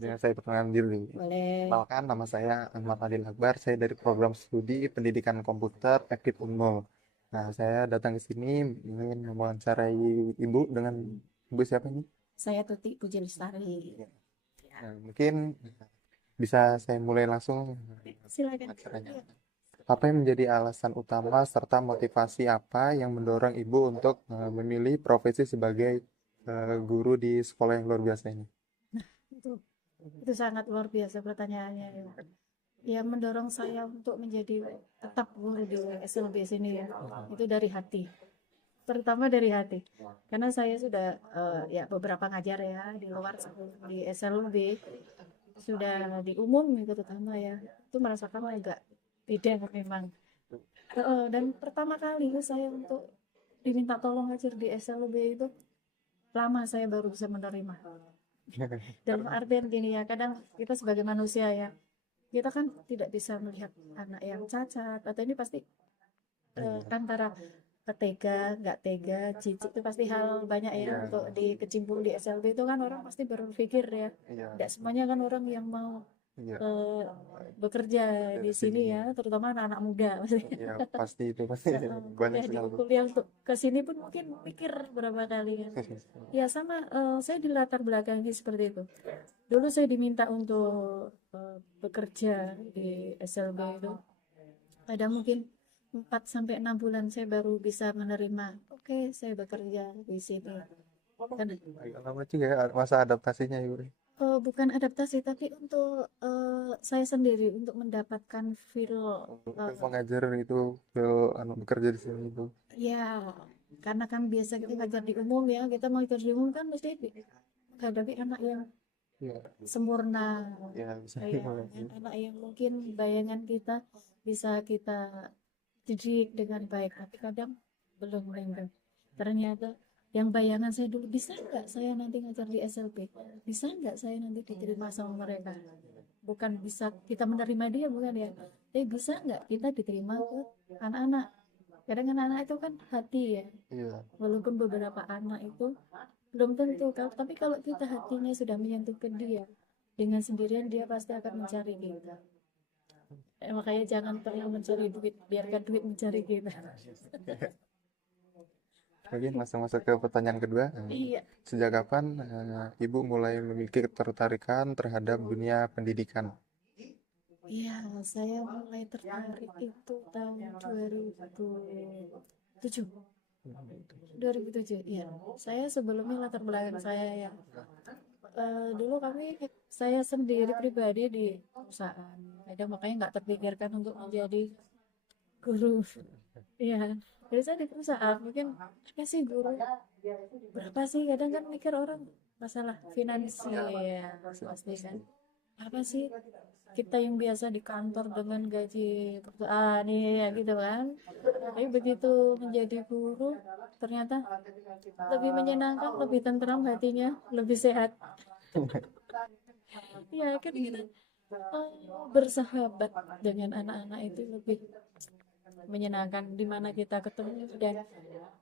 Dengan saya perkenalkan diri. Boleh. Kenalkan, nama saya Ahmad Adil Akbar. Saya dari program studi Pendidikan Komputer Ekip Unmul. Nah, saya datang ke sini ingin mewawancarai Ibu dengan Ibu siapa ini? Saya Tuti Puji Lestari. Ya. Nah, mungkin bisa saya mulai langsung Silakan. wawancaranya. Iya. Apa yang menjadi alasan utama serta motivasi apa yang mendorong Ibu untuk memilih profesi sebagai guru di sekolah yang luar biasa ini? Itu itu sangat luar biasa pertanyaannya ya. Yang mendorong saya untuk menjadi tetap guru di SLB sini ya. Itu dari hati. Terutama dari hati. Karena saya sudah ya beberapa ngajar ya di luar sebelum di SLB sudah di umum itu terutama ya. Itu merasakan agak beda memang. Dan pertama kali saya untuk diminta tolong ngajar di SLB itu lama saya baru bisa menerima. Dalam artian gini ya, kadang kita sebagai manusia ya, kita kan tidak bisa melihat anak yang cacat atau ini pasti antara tega, nggak tega, jijik itu pasti hal banyak ya Iya, untuk dikecimpung di SLB itu kan orang pasti berpikir ya, iya, tidak semuanya kan orang yang mau iya. eh, bekerja di Dari sini sini ya, terutama anak-anak muda maksudnya. ya pasti itu pasti banyak Kuliah di sekali. kuliah untuk ke sini pun mungkin mikir berapa kali kan. Ya sama saya di latar belakangnya seperti itu. Dulu saya diminta untuk bekerja di SLB itu. Ada mungkin 4 sampai 6 bulan saya baru bisa menerima. Oke, saya bekerja di sini. Karena Agak lama juga ya masa adaptasinya Yuri. bukan adaptasi tapi untuk saya sendiri untuk mendapatkan feel Untuk eh, mengajar itu ke bekerja di sini itu. ya karena kan biasa kita ngajar di umum ya, kita mau ngajar di umum kan mesti menghadapi anak yang Ya, sempurna ya bisa. ya kan? Anak yang mungkin bayangan kita bisa kita didik dengan baik tapi kadang belum lengkap ternyata yang bayangan saya dulu bisa nggak saya nanti ngajar di SLP, bisa nggak saya nanti diterima sama mereka, bukan bisa kita menerima dia bukan ya, tapi bisa nggak kita diterima ke anak-anak. Kadang anak-anak itu kan hati ya, Iya, walaupun beberapa anak itu belum tentu tapi kalau kita hatinya sudah menyentuh ke dia, dengan sendirian dia pasti akan mencari kita. Makanya jangan pernah mencari duit, biarkan duit mencari kita. mungkin langsung masuk ke pertanyaan kedua. Iya. Sejak kapan Ibu mulai memiliki ketertarikan terhadap dunia pendidikan? Iya, saya mulai tertarik itu tahun 2007. 2007, iya. Saya sebelumnya latar belakang saya ya. Dulu saya sendiri pribadi di perusahaan. Ada makanya nggak terpikirkan untuk menjadi guru. Iya. Jadi saya di perusahaan mungkin apa sih guru? Berapa sih? Kadang kan mikir orang masalah finansial ya pasti kan. Apa sih kita yang biasa di kantor dengan gaji perusahaan ya gitu kan, tapi begitu menjadi guru ternyata lebih menyenangkan, lebih tentram hatinya, lebih sehat ya kan kita bersahabat dengan anak-anak itu lebih menyenangkan, dimana kita ketemu dan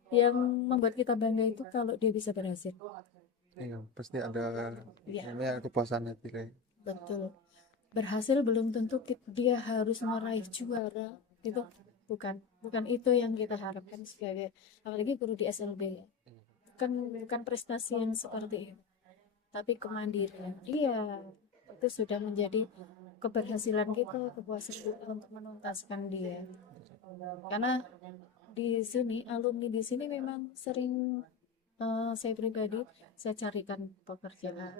yang membuat kita bangga itu kalau dia bisa berhasil. Iya, pasti ada Ya namanya kepuasan hati kayak. betul, berhasil belum tentu dia harus meraih juara itu, bukan bukan itu yang kita harapkan sebagai apalagi guru di SLB ya. Bukan prestasi yang seperti itu tapi kemandirian, iya, itu sudah menjadi keberhasilan kita, kepuasan kita untuk menuntaskan dia. Karena di sini alumni di sini memang sering saya pribadi saya carikan pekerjaan,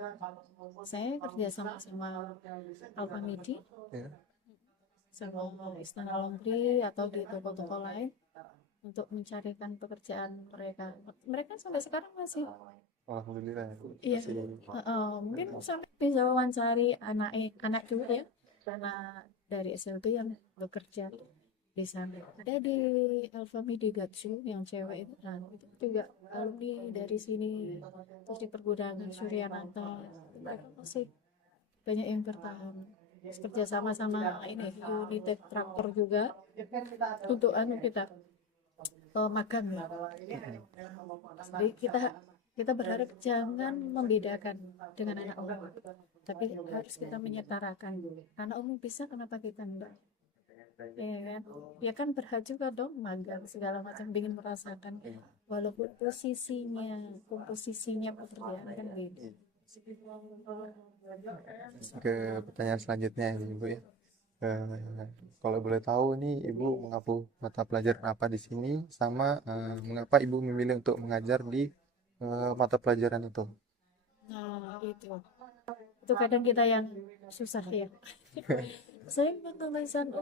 saya kerja sama sama Alfamidi Ya. sama Istana Laundry atau di toko-toko lain untuk mencarikan pekerjaan mereka. Mereka sampai sekarang masih, Alhamdulillah ya. iya, Masih mungkin sampai bisa wawancari anak juga ya, karena dari SLB yang bekerja di sana. Ada di Alfamidi Gatsu yang cewek itu, nah, itu juga alumni dari sini. Terus di pergudangan Suryanata, mereka masih banyak yang bertahan. Terus kerja sama sama ini United Traktor juga untuk kita magang ya. Jadi kita kita berharap jangan membedakan dengan anak orang. tapi harus kita menyetarakan. Anak umum bisa, kenapa kita enggak? Ya kan, ya kan berhak juga dong magang segala macam, ingin merasakan walaupun komposisinya pekerjaan kan beda. Ke pertanyaan selanjutnya ya, Ibu ya. Kalau boleh tahu nih Ibu mengampu mata pelajaran apa di sini, sama mengapa Ibu memilih untuk mengajar di mata pelajaran itu? Nah, itu kadang kita yang susah ya. Saya penulisan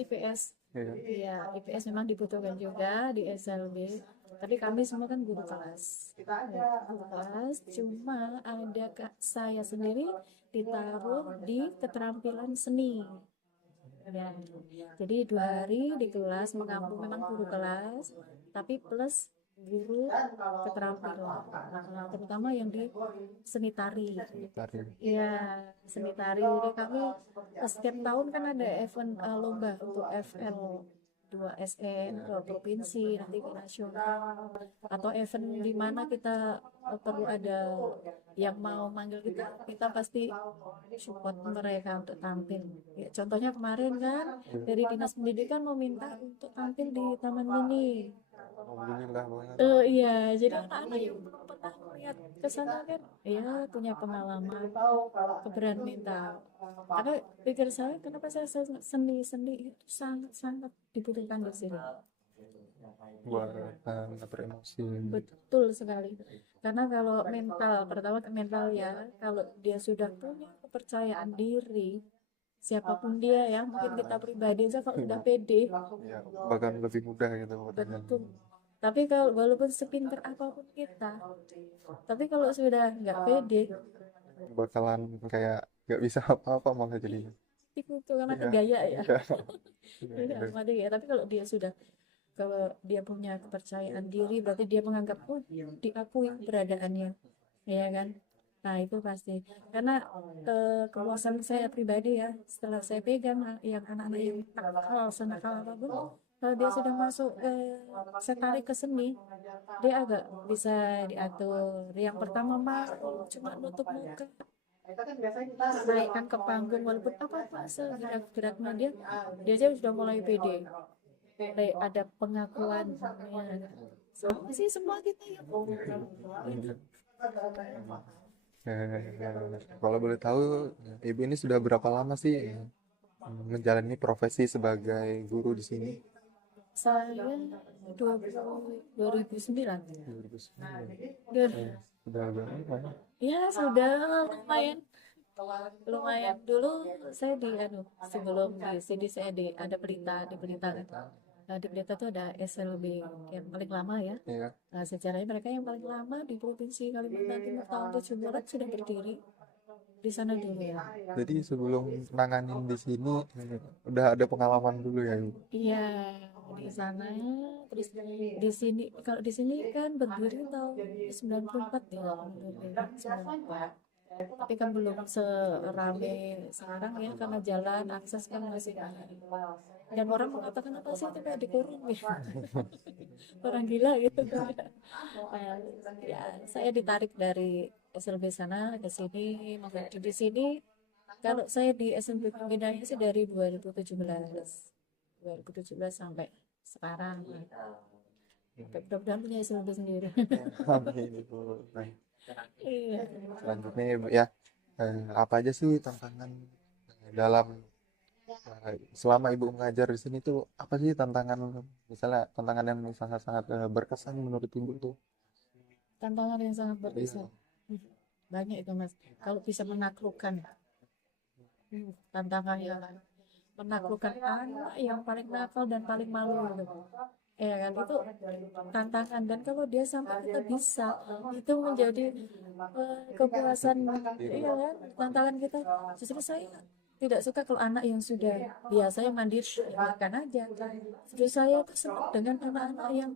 IPS. Iya. Iya, IPS memang dibutuhkan juga di SLB. Tapi kami semua kan guru kelas. Ya, guru kelas, cuma ada saya sendiri ditaruh di keterampilan seni. Ya. Jadi 2 hari di kelas mengampu memang guru kelas, tapi plus guru keterampilan. Nah, terutama yang di seni tari. Tari. Iya, seni tari. Jadi kami setiap tahun kan ada event lomba untuk FL 2 SN ke provinsi, nanti ke nasional, atau event di mana kita perlu ada yang mau manggil kita, kita pasti support mereka untuk tampil. Ya, contohnya kemarin kan dari Dinas Pendidikan mau minta untuk tampil di Taman Mini. Alhamdulillah banget. Iya, jadi anak-anak yang belum pernah lihat ke sana kan, ya punya pengalaman, keberanian mental. Karena pikir saya, kenapa saya seni itu sangat-sangat dibutuhkan di sini. Buat beremosi. Betul sekali. Karena kalau mental, pertama ke mental ya, kalau dia sudah punya kepercayaan diri, siapapun dia ya, mungkin kita pribadi aja kalau udah pede, Ya, bahkan lebih mudah gitu dengan betul. Tapi kalau walaupun sepinter apapun kita, tapi kalau sudah nggak pede, bakalan kayak nggak bisa apa-apa malah jadinya. itu karena Iya. gaya ya. Iya. Iya, sama dia. Tapi kalau dia sudah, kalau dia punya kepercayaan diri, berarti dia menganggap, oh, diakui keberadaannya, ya kan? Nah, itu pasti. Karena kepuasan saya pribadi ya, setelah saya pegang yang anak-anak yang nakal, senakal apapun, kalau dia sudah masuk saya tarik ke seni, dia agak bisa diatur. Yang pertama mah cuma nutup muka, naikkan ke panggung walaupun apa-apa gerak-geraknya dia aja sudah mulai pede. Ada pengakuan ya. Sama sih semua kita ya. Kalau boleh tahu, Ibu ini sudah berapa lama sih menjalani profesi sebagai guru di sini? Saya 2009. 2009. Dur- Sudah berapa lama? Ya sudah lumayan. Lumayan dulu saya sebelum di sini saya ada Pelita kan. Nah, di Pelita tuh ada SLB yang paling lama ya. Iya. Nah, sejarahnya mereka yang paling lama di Provinsi Kalimantan Timur tahun 70-an sudah berdiri di sana dulu ya. Jadi sebelum nanganin di sini udah ada pengalaman dulu ya, Ibu? Iya, di sana terus di sini, kalau di sini kan berdiri tahun 94 ya. 94. Tapi kan belum serame sekarang ya, karena jalan akses kan masih, dan orang mengatakan apa sih itu kayak dikurung ya. Orang gila gitu kan. Nah, ya saya ditarik dari SLB sana ke sini, mengabdi di sini. Kalau saya di SLB pembinaan sih dari 2017 sampai sekarang. Mudah-mudahan punya SLB sendiri. Amin, Ibu. Nah, Iya. selanjutnya Ibu ya, apa aja sih tantangan dalam selama Ibu mengajar di sini tuh, apa sih tantangan, misalnya tantangan yang sangat-sangat berkesan menurut Ibu tuh? Tantangan yang sangat berkesan. Banyak itu Mas. Kalau bisa menaklukkan tantangannya kan. Menaklukkan anak yang paling nakal dan paling malu gitu. Ya kan, itu tantangan, dan kalau dia sampai kita bisa, itu menjadi kepuasan. Iya kan, tantangan kita. Justru saya tidak suka kalau anak yang sudah biasa yang mandiri, biarkan aja. Justru saya tuh senang dengan anak-anak yang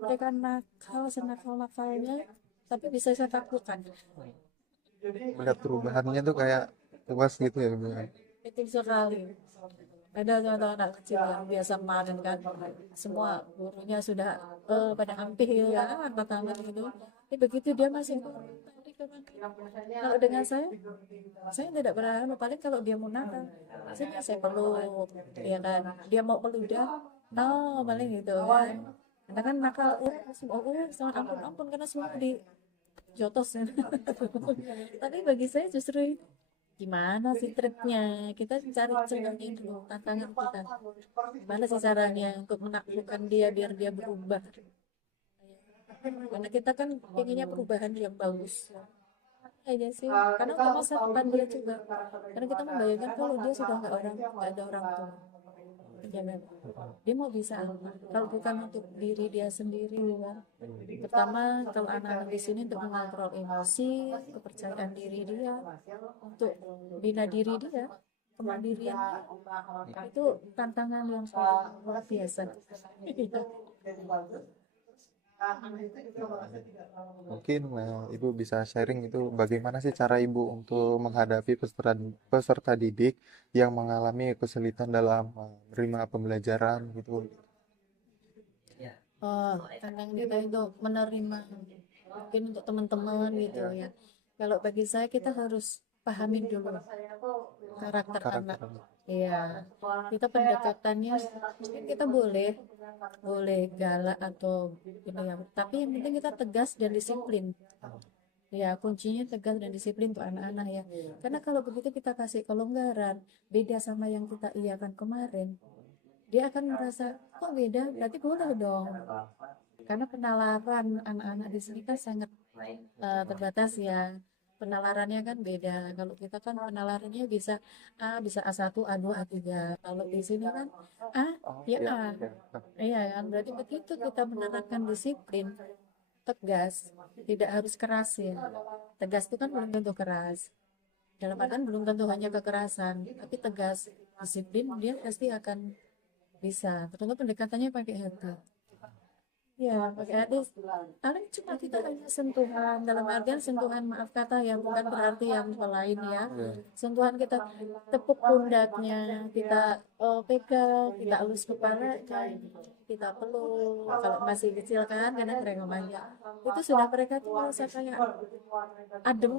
mereka nakal, senakal-nakalnya, tapi bisa saya taklukkan. Melihat perubahannya tuh kayak puas gitu ya, Ibu ya? Itu sekali. Ada contoh anak kecil yang biasa kemarin kan, semua gurunya sudah pada hampir ya, angkat tangan gitu. Tapi begitu dia masih memang. Kalau dengan saya tidak pernah anu, paling kalau dia mau nakal, saya peluk, ya kan. Dia mau peludah, no, paling gitu kan. Karena kan nakal, sangat ampun ampun karena semua di jotos ya. Tapi bagi saya justru gimana sih triknya, kita cari celahnya dulu, tantangan kita gimana sih caranya untuk menaklukkan dia biar dia berubah, karena kita kan pengennya perubahan yang bagus aja sih, karena untuk masa depan dia juga, karena kita membayangkan kalau dia sudah nggak ada orang tua, ya kan? Dia mau bisa apa kalau bukan untuk diri dia sendiri kan. Pertama, kalau anak-anak di sini untuk mengontrol emosi, kepercayaan diri dia, untuk bina diri dia, kemandirian itu tantangan yang sangat luar biasa. Mungkin Ibu bisa sharing itu bagaimana sih cara Ibu untuk menghadapi peserta peserta didik yang mengalami kesulitan dalam menerima pembelajaran gitu. Oh, tantangan kita itu menerima, mungkin untuk teman-teman gitu ya. Kalau bagi saya kita harus pahamin dulu karakter anak. Karakter. Iya, kita pendekatannya mungkin kita boleh boleh galak atau ini ya, tapi yang penting kita tegas dan disiplin. Ya, kuncinya tegas dan disiplin untuk anak-anak ya. Karena kalau begitu kita kasih kelonggaran, beda sama yang kita iakan kemarin, dia akan merasa kok beda, berarti boleh dong. Karena penalaran anak-anak di sini kan sangat terbatas ya. Penalarannya kan beda. Kalau kita kan penalarannya bisa A1, A2, A3. Kalau di sini kan A, Oh, ya iya, A. iya. Iya kan? Berarti begitu kita menerapkan disiplin, tegas, tidak harus keras ya. Tegas itu kan belum tentu keras. Dalam artian belum tentu hanya kekerasan, tapi tegas, disiplin dia pasti akan bisa. Terutama pendekatannya pakai hati. Ya, pakai hati. Paling cuma kita hanya sentuhan, dalam artian sentuhan maaf kata ya, bukan berarti yang lain ya. Iya. Sentuhan kita tepuk pundaknya, kita pegang, kita elus kepalanya, kita peluk. Kalau masih kecil kan, kadang mereka manja. Itu sudah mereka tuh merasa kayak adem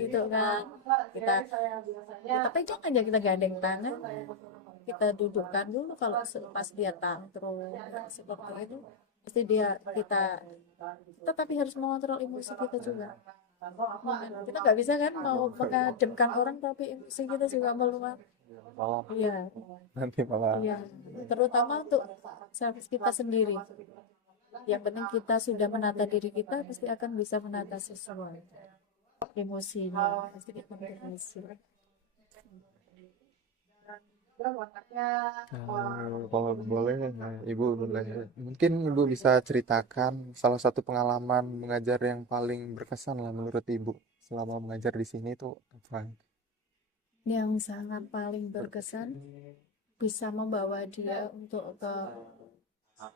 gitu kan. Kita pegang aja, kita gandeng tangan, kita dudukkan dulu. Kalau pas dia tantrum seperti itu, pasti kita tapi harus mengontrol emosi kita juga. Kita nggak bisa kan mau mengademkan orang tapi emosi kita juga meluap. Malah Iya, nanti malah iya, terutama untuk service kita sendiri. Yang penting kita sudah menata diri kita, pasti akan bisa menata sesuai emosinya, pasti akan berhasil. kalau boleh Ibu boleh mungkin Ibu bisa ceritakan salah satu pengalaman mengajar yang paling berkesan lah menurut Ibu selama mengajar di sini itu apa? Yang sangat paling berkesan bisa membawa dia untuk ke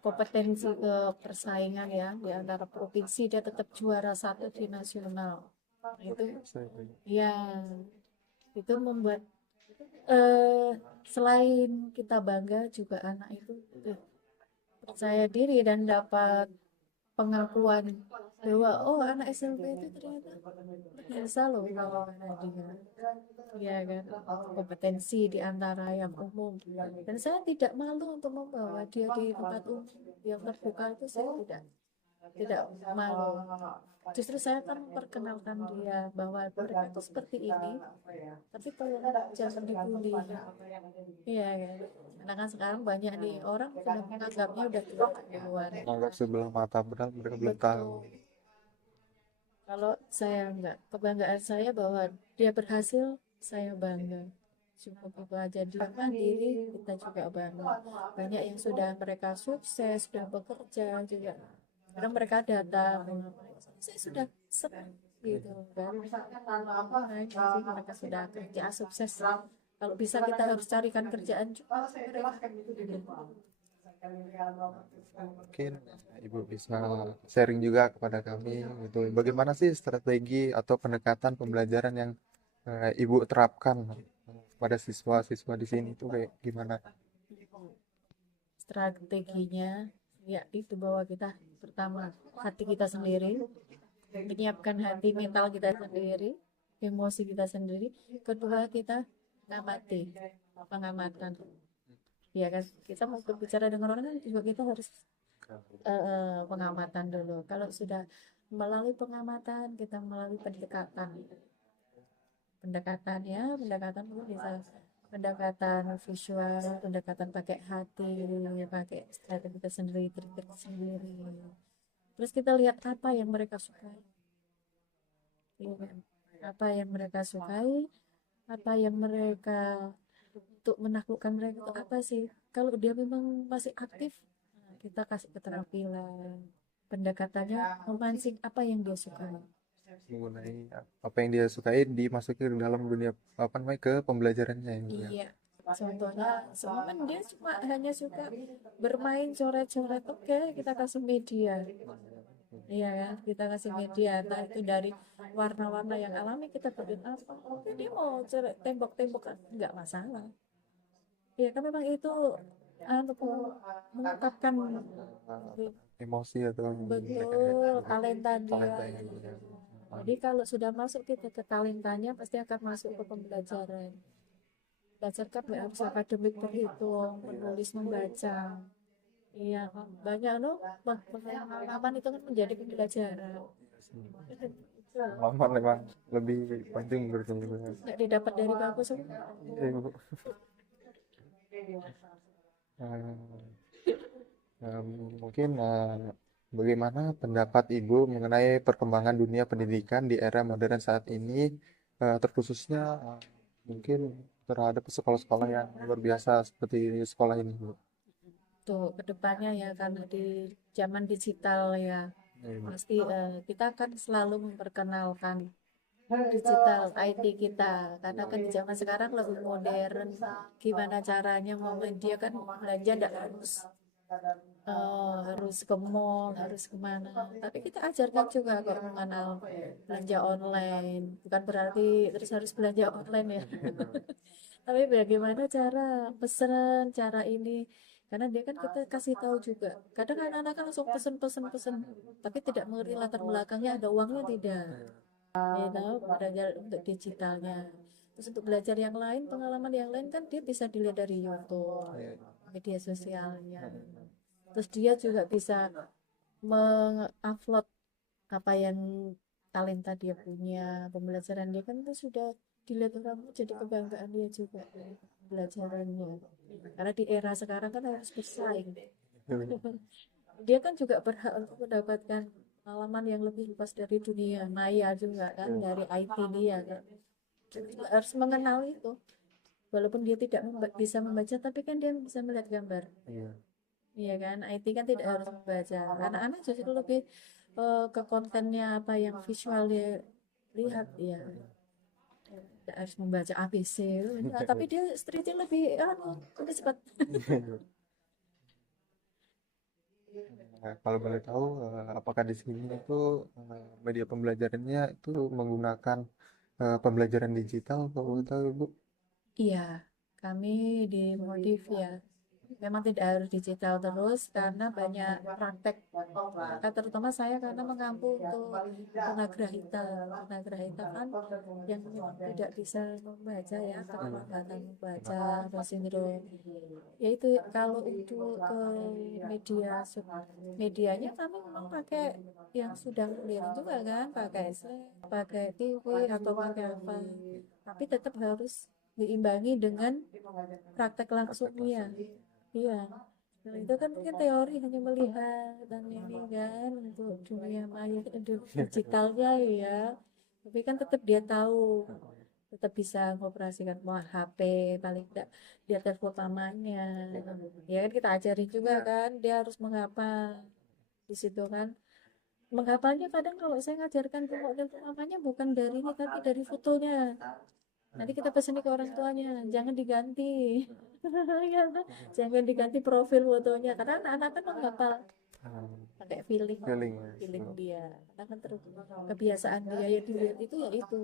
kompetensi, ke persaingan ya di antara provinsi, dia tetap juara satu di nasional. Nah, itu ya, itu membuat selain kita bangga juga anak itu percaya diri dan dapat pengakuan bahwa oh anak SMP itu ternyata bisa loh melakukan dia, ya kan, kompetensi di antara yang umum, dan saya tidak malu untuk membawa dia di tempat umum yang terbuka, itu saya tidak malu. Justru saya akan memperkenalkan dia bahwa mereka itu seperti ini, tapi kalau jangan dibully. Iya kan, karena kan sekarang banyak nih orang sudah menganggapnya udah keluar. Anggap sebelah mata padahal mereka belum tahu. Betul. Kalau saya enggak, kebanggaan saya bahwa dia berhasil, saya bangga. Cukup itu aja, dia mandiri, kita juga bangga. Banyak yang sudah mereka sukses, sudah bekerja juga. Karena mereka datang, saya sudah senang gitu kan. Nah, itu sih, mereka sudah kerja sukses. Kalau bisa kita harus carikan kerjaan juga mereka. Mungkin Ibu bisa sharing juga kepada kami gitu. Bagaimana sih strategi atau pendekatan pembelajaran yang Ibu terapkan pada siswa-siswa di sini itu kayak gimana? Strateginya ya itu, bahwa kita pertama hati kita sendiri, menyiapkan hati mental kita sendiri, emosi kita sendiri. Kedua, kita ngamati, pengamatan. Ya kan, kita mau berbicara dengan orang kan juga kita harus pengamatan dulu. Kalau sudah melalui pengamatan, kita melalui pendekatan. Pendekatan mungkin bisa pendekatan visual, pendekatan pakai hati, pakai strategi kita sendiri, trik kita sendiri. Terus kita lihat apa yang mereka sukai, iya kan? Apa yang mereka sukai, apa yang mereka untuk menaklukkan mereka itu apa sih? Kalau dia memang masih aktif, nah, kita kasih keterampilan. Pendekatannya memancing apa yang dia sukai. mengenai apa yang dia sukai dimasukin ke dalam dunia apa namanya ke pembelajarannya ya, Bu, ya. Iya, contohnya semomen dia cuma hanya suka bermain coret-coret, oke kita kasih media. Iya kan, kita kasih media, entah itu dari warna-warna yang alami kita bikin apa. Oke dia mau coret tembok-tembok kan nggak masalah. Iya kan memang itu anu, mengungkapkan Emosi atau betul talenta dia. talentanya Bu, ya. Jadi kalau sudah masuk kita ke talentanya pasti akan masuk ke pembelajaran. Belajar kan nggak harus akademik berhitung, menulis, membaca. Iya, banyak loh pengalaman itu kan menjadi pembelajaran. Pengalaman memang lebih penting menurut saya juga. Nggak didapat dari bagus semua. Iya, Bu. Eh, mungkin bagaimana pendapat Ibu mengenai perkembangan dunia pendidikan di era modern saat ini, terkhususnya mungkin terhadap sekolah-sekolah yang luar biasa seperti sekolah ini, Bu. Tuh, kedepannya ya karena di zaman digital ya, Iya, Bu. pasti kita akan selalu memperkenalkan digital IT kita karena kan di zaman sekarang lebih modern. Gimana caranya mau dia kan belanja tidak harus ke mall, harus kemana. Tapi kita ajarkan juga kok mengenal belanja online. Bukan berarti terus harus belanja online ya. Tapi bagaimana cara pesan, cara ini. Karena dia kan kita kasih tahu juga. Kadang anak-anak kan langsung pesen, tapi tidak mengerti latar belakangnya ada uangnya tidak. Ya, tahu belajar untuk digitalnya. Terus untuk belajar yang lain, pengalaman yang lain kan dia bisa dilihat dari YouTube, media sosialnya. Terus dia juga bisa mengupload apa yang talenta dia punya, pembelajaran dia kan itu sudah dilihat orang, jadi kebanggaan dia juga pembelajarannya. Karena di era sekarang kan harus bersaing. Dia kan juga berhak untuk mendapatkan pengalaman yang lebih luas dari dunia maya juga kan, dari IT dia kan. Dia juga harus mengenal itu. Walaupun dia tidak bisa membaca, tapi kan dia bisa melihat gambar. Iya. Iya kan, IT kan tidak harus membaca. Anak-anak justru lebih ke kontennya apa yang visual dia lihat ya. Tidak harus membaca ABC, nah, tapi dia streetnya lebih lebih cepat. Nah, kalau boleh tahu, apakah di sini itu media pembelajarannya itu menggunakan pembelajaran digital, kalau boleh tahu, Bu? Iya, kami di modif ya. Memang tidak harus digital terus karena banyak praktek. Maka terutama saya karena mengampu untuk tunagrahita kan yang memang tidak bisa membaca ya, keterlambatan membaca atau sindrom. Yaitu kalau untuk ke medianya kami memang pakai yang sudah clear juga kan, pakai Slack, pakai TV atau pakai apa. Tapi tetap harus diimbangi dengan praktek langsungnya. Iya. Nah, itu kan mungkin teori hanya melihat dan ini kan untuk dunia maya digitalnya ya. Tapi kan tetap dia tahu, tetap bisa mengoperasikan mau HP paling tidak dia telepon pamannya. Ya kan kita ajarin juga kan dia harus menghafal di situ kan. Menghafalnya kadang kalau saya ngajarkan ke telepon pamannya bukan dari ini tapi dari fotonya. Nanti kita pesan ke orang tuanya, jangan diganti. Ya, jangan diganti profil fotonya karena anak-anak kan menghafal pakai feeling Feeling, ya. feeling dia karena kan terus kebiasaan dia yang dilihat itu ya itu,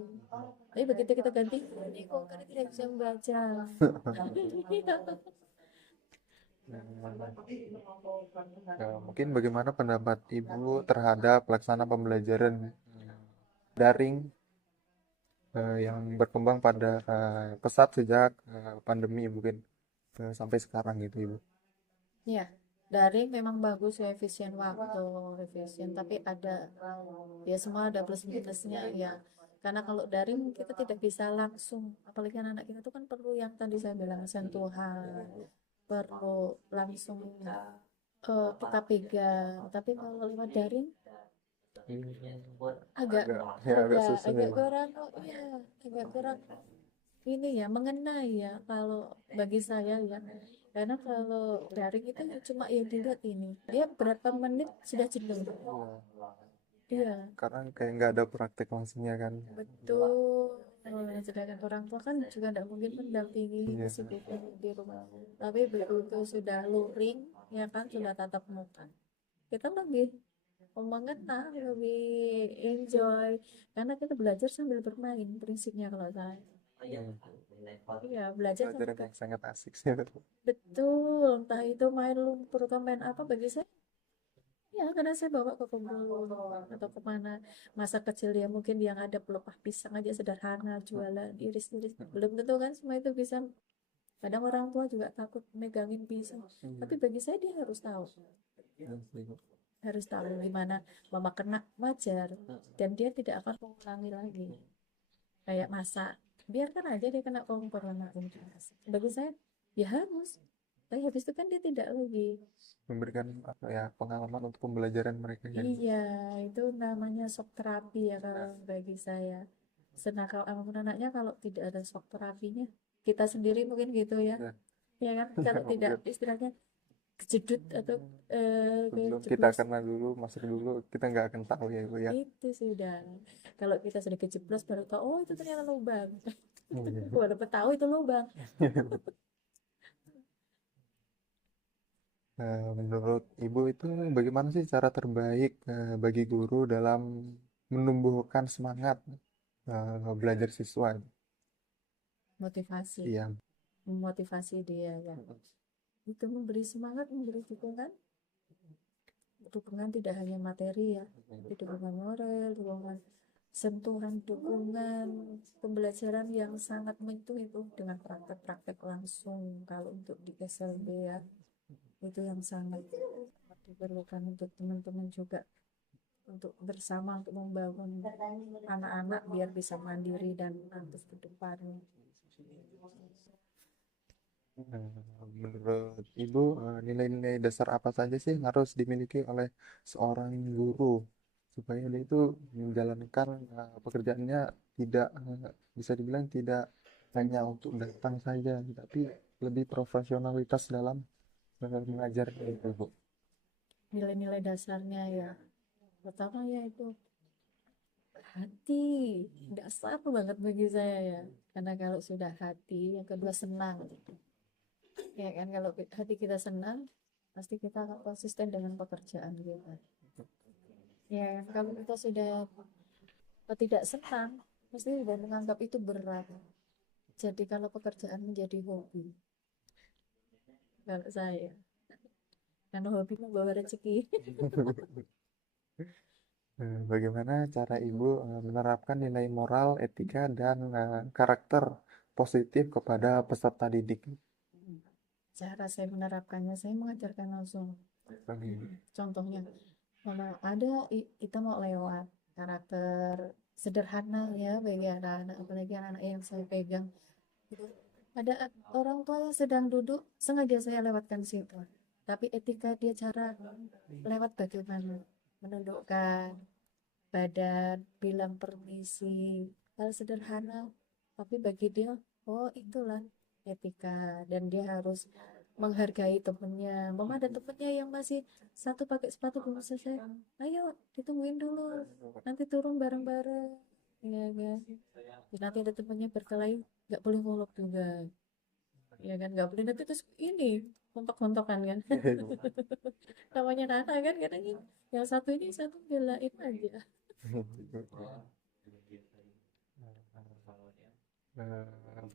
tapi begitu kita ganti ini kok kan tidak bisa membaca. Mungkin bagaimana pendapat Ibu terhadap pelaksana pembelajaran daring yang berkembang pada pesat sejak pandemi mungkin sampai sekarang gitu Ibu. Ya, daring memang bagus ya, efisien waktu, efisien, tapi ada ya semua ada plus minusnya ya. Karena kalau daring kita tidak bisa langsung, apalagi anak-anak kita itu kan perlu yang tadi saya bilang sentuhan, perlu langsung kita pegang. Tapi kalau lewat daring agak Agak agak susah ya. agak kurang, oh iya, agak kurang ini ya mengena ya kalau bagi saya ya, karena kalau daring itu cuma yang dilihat ini dia berapa menit sudah jenuh. Iya, Iya, karena kayak nggak ada praktek langsungnya kan. betul. Sedangkan orang tua kan juga tidak mungkin mendampingi Iya. meskipun di rumah, tapi begitu sudah luring ya kan, sudah tatap muka, kita lebih mengena, lebih enjoy, karena kita belajar sambil bermain prinsipnya kalau saya. Hmm. Iya, belajar sambil Pelajaran yang sangat asik sih. betul, entah itu main lumpur atau main apa, bagi saya ya karena saya bawa ke kebun atau kemana. Masa kecil dia mungkin yang ada pelepah pisang aja sederhana, jualan iris-iris, belum tentu kan semua itu bisa. Kadang orang tua juga takut megangin pisang, tapi Iya. bagi saya dia Iya sih, Bu. harus tahu gimana mama kena wajar, dan dia tidak akan mengulangi lagi. Kayak masak, biarkan aja dia kena kompor sama bagi saya ya harus, tapi habis itu kan dia tidak lagi. Memberikan apa ya pengalaman untuk pembelajaran mereka kan. Iya, itu namanya shock terapi ya kalau bagi saya. Senakal apapun anaknya, kalau tidak ada shock terapinya, kita sendiri mungkin gitu ya. Ya, Ya kan, kalau tidak mungkin istilahnya kejedut atau sebelum kita kejeblos, kena dulu, masuk dulu, kita nggak akan tahu ya, Bu ya. itu sudah. Kalau kita sudah kejeblos baru tahu, oh itu ternyata lubang. Iya. Walaupun tahu itu lubang. Menurut Ibu itu bagaimana sih cara terbaik bagi guru dalam menumbuhkan semangat belajar siswa? Motivasi, Iya. memotivasi dia ya. Itu memberi semangat, memberi dukungan. Dukungan tidak hanya materi ya, tapi dukungan moral, dukungan sentuhan, dukungan pembelajaran yang sangat menyentuh itu dengan praktek-praktek langsung. Kalau untuk di SLB ya, itu yang sangat diperlukan untuk teman-teman juga, untuk bersama untuk membangun anak-anak biar bisa mandiri dan aktif ke depan. Menurut Ibu, nilai-nilai dasar apa saja sih yang harus dimiliki oleh seorang guru supaya dia itu menjalankan pekerjaannya tidak bisa dibilang tidak hanya untuk datang saja, tapi lebih profesionalitas dalam mengajar itu, Bu. Nilai-nilai dasarnya ya, pertama yaitu hati, dasar banget bagi saya ya, karena kalau sudah hati, yang kedua senang ya kan. Kalau hati kita senang, pasti kita akan konsisten dengan pekerjaan kita ya kan? Kalau kita sudah tidak senang, pasti sudah menganggap itu berat. Jadi kalau pekerjaan menjadi hobi, kalau saya, karena hobi membawa rezeki. Bagaimana cara Ibu menerapkan nilai moral, etika, dan karakter positif kepada peserta didik? Cara saya menerapkannya, saya mengajarkan langsung. Contohnya, kalau ada kita mau lewat karakter sederhana ya bagi anak-anak, apalagi anak-anak yang saya pegang itu, ada orang tua yang sedang duduk, sengaja saya lewatkan situ, tapi etika dia, cara lewat bagaimana menundukkan badan, bilang permisi, hal sederhana, tapi bagi dia, oh itulah etika, dan dia harus menghargai temennya. Mama ada temennya yang masih satu pakai sepatu belum selesai, ayo ditungguin dulu, nanti turun bareng-bareng, ya kan. Nanti ada temennya berkelahi, nggak boleh ngolok juga, ya kan, nggak boleh nanti terus ini kontok-kontokan kan. Namanya Nana kan, katanya yang satu ini satu belain aja.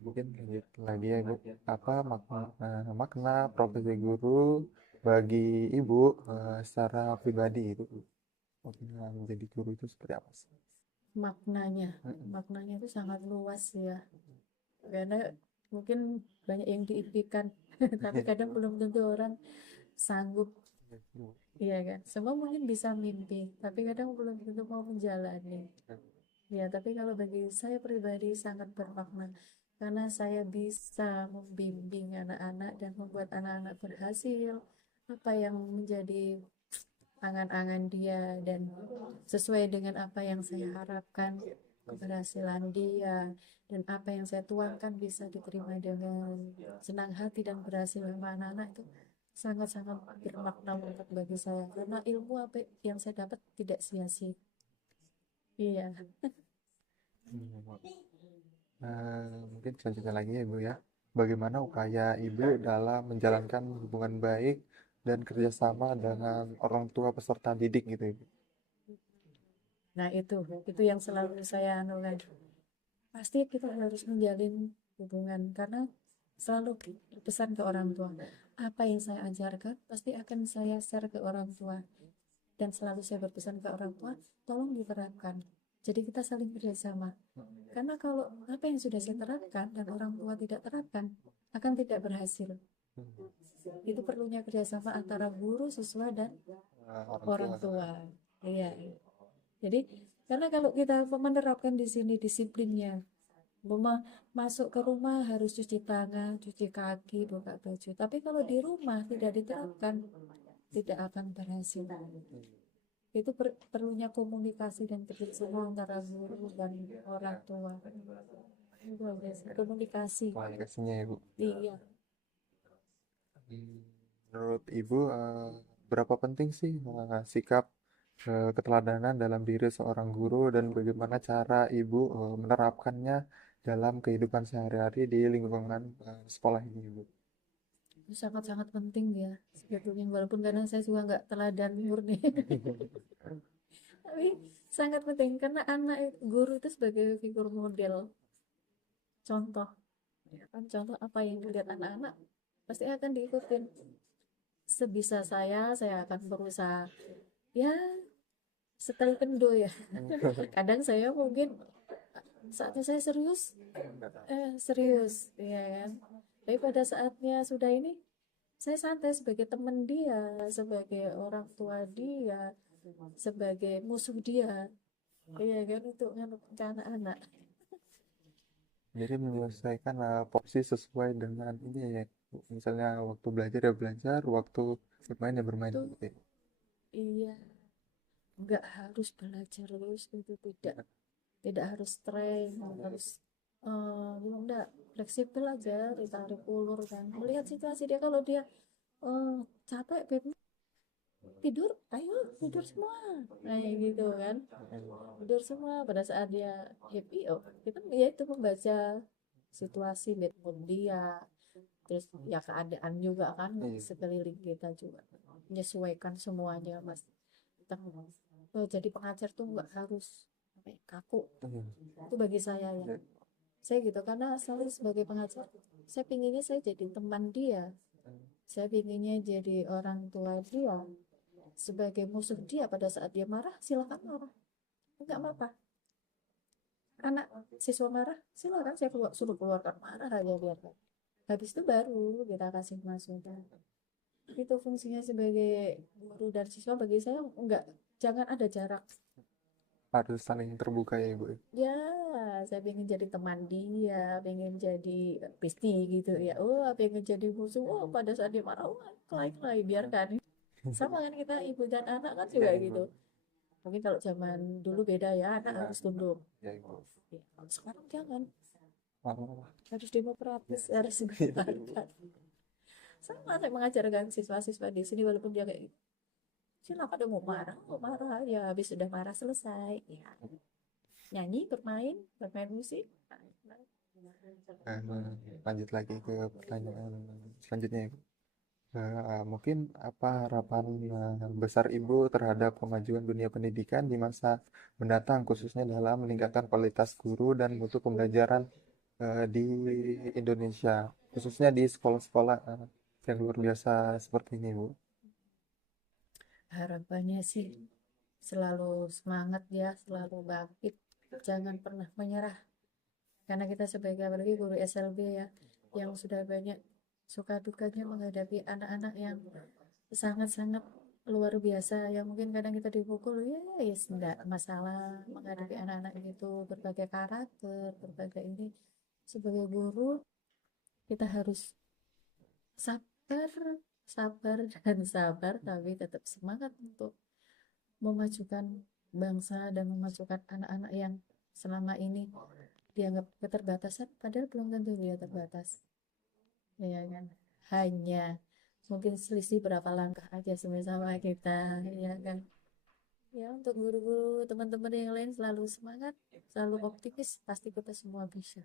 Mungkin lanjut lagi ya Bu, apa makna profesi guru bagi Ibu secara pribadi itu, Bu? Makna menjadi guru itu seperti apa sih? maknanya. Mm-mm. Maknanya itu sangat luas ya. Karena mungkin banyak yang diimpikan, tapi kadang belum tentu orang sanggup. Iya kan? Semua mungkin bisa mimpi, tapi kadang belum tentu mau menjalani. Ya, tapi kalau bagi saya pribadi sangat bermakna karena saya bisa membimbing anak-anak dan membuat anak-anak berhasil apa yang menjadi angan-angan dia dan sesuai dengan apa yang saya harapkan keberhasilan dia dan apa yang saya tuangkan bisa diterima dengan senang hati dan berhasil sama anak-anak itu sangat-sangat bermakna banget bagi saya karena ilmu apa yang saya dapat tidak sia-sia. Iya. Mungkin selanjutnya lagi ya Ibu ya. Bagaimana upaya Ibu dalam menjalankan hubungan baik dan kerjasama dengan orang tua peserta didik gitu Ibu? Nah, itu yang selalu saya anukan. Pasti kita harus menjalin hubungan karena selalu berpesan ke orang tua. Apa yang saya ajarkan pasti akan saya share ke orang tua dan selalu saya berpesan ke orang tua, tolong diterapkan. Jadi kita saling kerjasama. Karena kalau apa yang sudah saya terapkan dan orang tua tidak terapkan akan tidak berhasil. Itu perlunya kerjasama antara guru, siswa dan Orang orang tua. tua. Iya. Jadi karena kalau kita menerapkan di sini disiplinnya, rumah masuk ke rumah harus cuci tangan, cuci kaki, buka baju. Tapi kalau di rumah tidak diterapkan, tidak akan berhasil. Itu perlunya komunikasi dan kerjasama antara guru dan orang tua. Itu biasa, komunikasi. Komunikasinya ya Bu. Iya. Menurut Ibu, berapa penting sih sikap keteladanan dalam diri seorang guru dan bagaimana cara Ibu menerapkannya dalam kehidupan sehari-hari di lingkungan sekolah ini, Ibu? Itu sangat-sangat penting ya. Sebetulnya walaupun kadang saya juga nggak teladan murni. Tapi sangat penting karena guru itu sebagai figur model, contoh. Ya kan, contoh apa yang dilihat anak-anak pasti akan diikutin. Sebisa saya akan berusaha ya setel kendo ya. Kadang saya mungkin saatnya saya serius ya kan. Tapi pada saatnya sudah ini saya santai sebagai teman dia, sebagai orang tua dia, sebagai musuh dia. Iya kan untuk nganu ke anak-anak. Jadi menyelesaikan porsi sesuai dengan ini ya, Bu. Misalnya waktu belajar ya belajar, waktu bermain ya bermain. Itu Gitu ya. iya, nggak harus belajar terus itu tidak harus tren, harus enggak fleksibel aja, ditarik ulur kan. Melihat situasi dia kalau dia capek, beb, tidur, ayo tidur semua. Nah, gitu kan. Tidur semua pada saat dia happy, oh kita ya itu membaca situasi mood dia, terus ya keadaan juga kan Iya. sekeliling kita juga menyesuaikan semuanya mas. Kita jadi pengajar tuh nggak harus apa ya, kaku Iya. itu bagi saya ya. Iya. Saya gitu karena saya sebagai pengajar saya pinginnya saya jadi teman dia, saya pinginnya jadi orang tua dia, sebagai musuh dia pada saat dia marah silakan marah, nggak apa-apa. Anak siswa marah silakan saya suruh keluarkan marah aja biarkan, habis itu baru kita kasih masukan. Itu fungsinya sebagai guru dan siswa bagi saya enggak, jangan ada jarak. Harus saling terbuka ya, Ibu. Ya, saya pengen jadi teman dia, pengen jadi bestie gitu ya. Oh, pengen jadi musuh. Oh, pada saat dia marah, oh, kelai-kelai, biarkan. Sama kan kita ibu dan anak kan Iya, juga Ibu. gitu. Mungkin kalau zaman dulu beda ya, anak Iya, harus tunduk. iya, Ibu. Ya, kalau sekarang jangan, Malah. harus demokratis, harus Iya, Ibu. mendengarkan. Sama saya mengajarkan siswa-siswa di sini walaupun dia kayak gitu. Silakan dia mau marah ya, habis sudah marah selesai. Ya, nyanyi, bermain musik. Eh, Lanjut lagi ke pertanyaan selanjutnya, Ibu. Mungkin apa harapan besar Ibu terhadap kemajuan dunia pendidikan di masa mendatang, khususnya dalam meningkatkan kualitas guru dan mutu pembelajaran di Indonesia, khususnya di sekolah-sekolah yang luar biasa seperti ini, Bu. Harapannya sih selalu semangat ya, selalu bangkit. jangan pernah menyerah, karena kita sebagai apalagi guru SLB ya, yang sudah banyak suka dukanya menghadapi anak-anak yang sangat-sangat luar biasa, yang mungkin kadang kita dipukul ya, ya enggak masalah menghadapi anak-anak itu, berbagai karakter, berbagai ini. Sebagai guru kita harus sabar, sabar dan sabar, tapi tetap semangat untuk memajukan bangsa dan memajukan anak-anak yang selama ini dianggap keterbatasan, padahal belum tentu dia terbatas, ya kan? Hanya mungkin selisih berapa langkah aja sama kita, ya kan? Ya, untuk guru-guru teman-teman yang lain selalu semangat, selalu optimis, pasti kita semua bisa.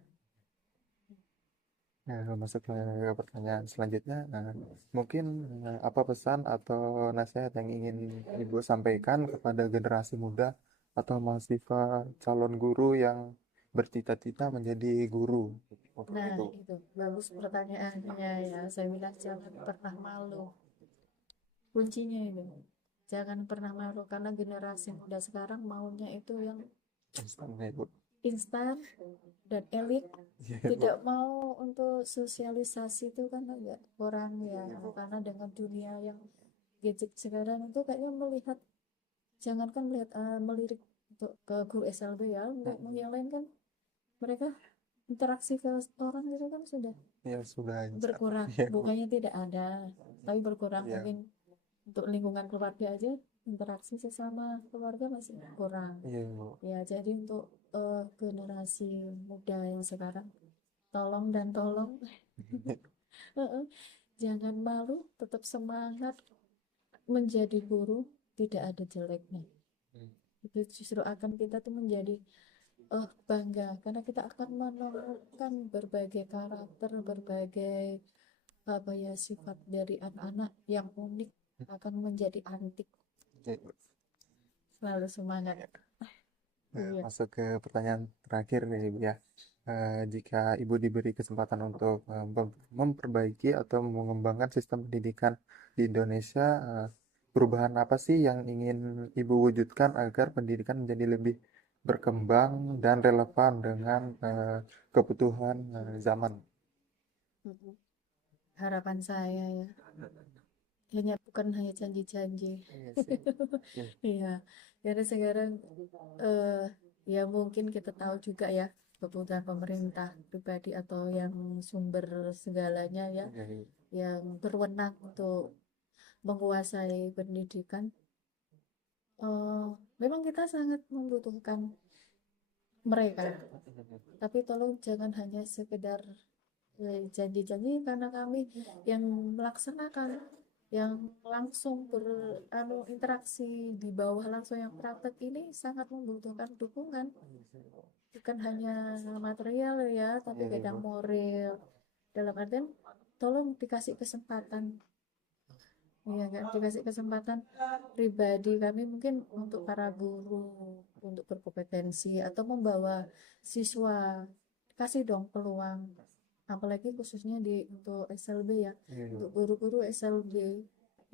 Nah, masuk ke pertanyaan selanjutnya. Nah, mungkin apa pesan atau nasihat yang ingin Ibu sampaikan kepada generasi muda atau mahasiswa calon guru yang bercita-cita menjadi guru? Untuk Nah, Ibu. itu bagus pertanyaannya ya. Saya bilang jangan pernah malu. Kuncinya itu. Jangan pernah malu, karena generasi muda sekarang maunya itu yang Instan ya, Ibu. instan dan elit, Iya, Ibu. tidak mau untuk sosialisasi itu kan agak kurang ya, karena dengan dunia yang gadget sekarang itu kayaknya melihat, jangankan melihat melirik untuk ke guru SLB ya, untuk yang lain kan mereka interaksi ke orang itu kan sudah Ya sudah instan. berkurang, Iya, Bu. bukannya tidak ada, tapi berkurang. Iya, Mungkin untuk lingkungan keluarga aja interaksi sesama keluarga masih kurang iya, Bu. ya. Jadi untuk generasi muda yang sekarang, tolong dan tolong jangan malu, tetap semangat. Menjadi guru tidak ada jeleknya, itu justru akan kita tuh menjadi bangga, karena kita akan menemukan berbagai karakter, berbagai apa ya, sifat dari anak-anak yang unik, akan menjadi antik. Iya, Bu. Selalu semangat. Nah, Iya. masuk ke pertanyaan terakhir nih, Ibu ya. Jika Ibu diberi kesempatan untuk memperbaiki atau mengembangkan sistem pendidikan di Indonesia, perubahan apa sih yang ingin Ibu wujudkan agar pendidikan menjadi lebih berkembang dan relevan dengan kebutuhan zaman? Mm-mm. Harapan saya ya, hanya bukan hanya janji-janji. Iya sih. Iya. Iya, karena sekarang eh ya mungkin kita tahu juga ya, kebutuhan pemerintah pribadi atau yang sumber segalanya ya, Iya, iya. yang berwenang untuk menguasai pendidikan. eh Memang kita sangat membutuhkan mereka, tapi tolong jangan hanya sekedar janji-janji, karena kami yang melaksanakan, yang langsung interaksi di bawah langsung, yang praktek ini sangat membutuhkan dukungan, bukan hanya material ya, tapi Iya, kadang Ibu. moral, dalam artian tolong dikasih kesempatan, ya kan, dikasih kesempatan pribadi kami mungkin untuk para guru untuk berkompetensi atau membawa siswa, kasih dong peluang, apalagi khususnya di untuk SLB ya, Iya, Ibu. untuk guru-guru SLB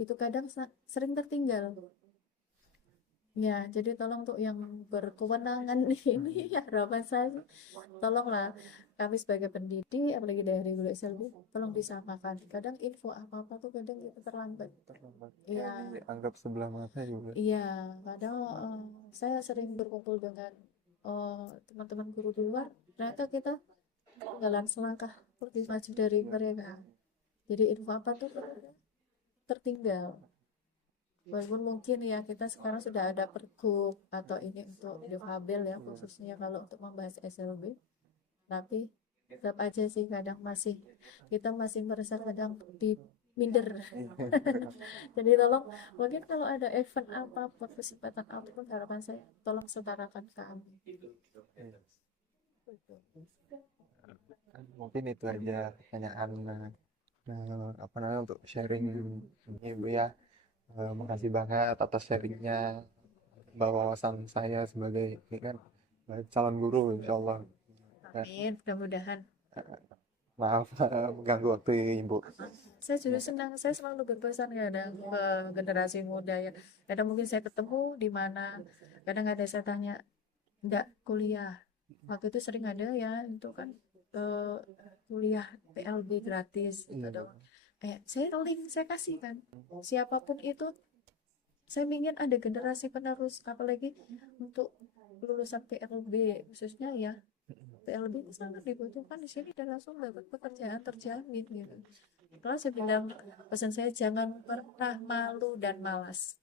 itu kadang sering tertinggal ya. Jadi tolong untuk yang berkewenangan ini, harapan saya sih, tolonglah kami sebagai pendidik, apalagi dari guru SLB, tolong disamakan. Kadang info apa-apa tuh kadang kita terlambat. Terlambat. Iya, Anggap sebelah mata juga. iya. Kadang saya sering berkumpul dengan teman-teman guru di luar, ternyata kita jalan selangkah lebih maju dari mereka. Jadi info apa tuh tertinggal. Walaupun mungkin ya kita sekarang sudah ada pergub atau ini untuk difabel ya, khususnya kalau untuk membahas SLB, tapi tetap aja sih kadang masih, kita masih merasa kadang di minder. Jadi tolong, mungkin kalau ada event apapun, kesempatan apapun, harapan saya tolong setarakan kami. Mungkin itu aja pertanyaan apa namanya untuk sharing ini Bu ya. Makasih banget atas sharingnya, wawasan saya sebagai ini kan calon guru insya Allah. Kan, Amin, mudah-mudahan. maaf mengganggu waktu Ibu. Saya juga senang, saya selalu berpesan kadang ke generasi muda ya. Kadang mungkin saya ketemu di mana, kadang ada saya tanya, enggak kuliah. Waktu itu sering ada ya itu kan eh, kuliah PLB gratis gitu Iya, dong. Saya link saya kasih kan. Siapapun itu saya ingin ada generasi penerus apalagi untuk lulusan PLB khususnya ya. PLB itu sangat dibutuhkan di sini dan langsung dapat pekerjaan terjamin gitu. Kalau saya bilang pesan saya jangan pernah malu dan malas.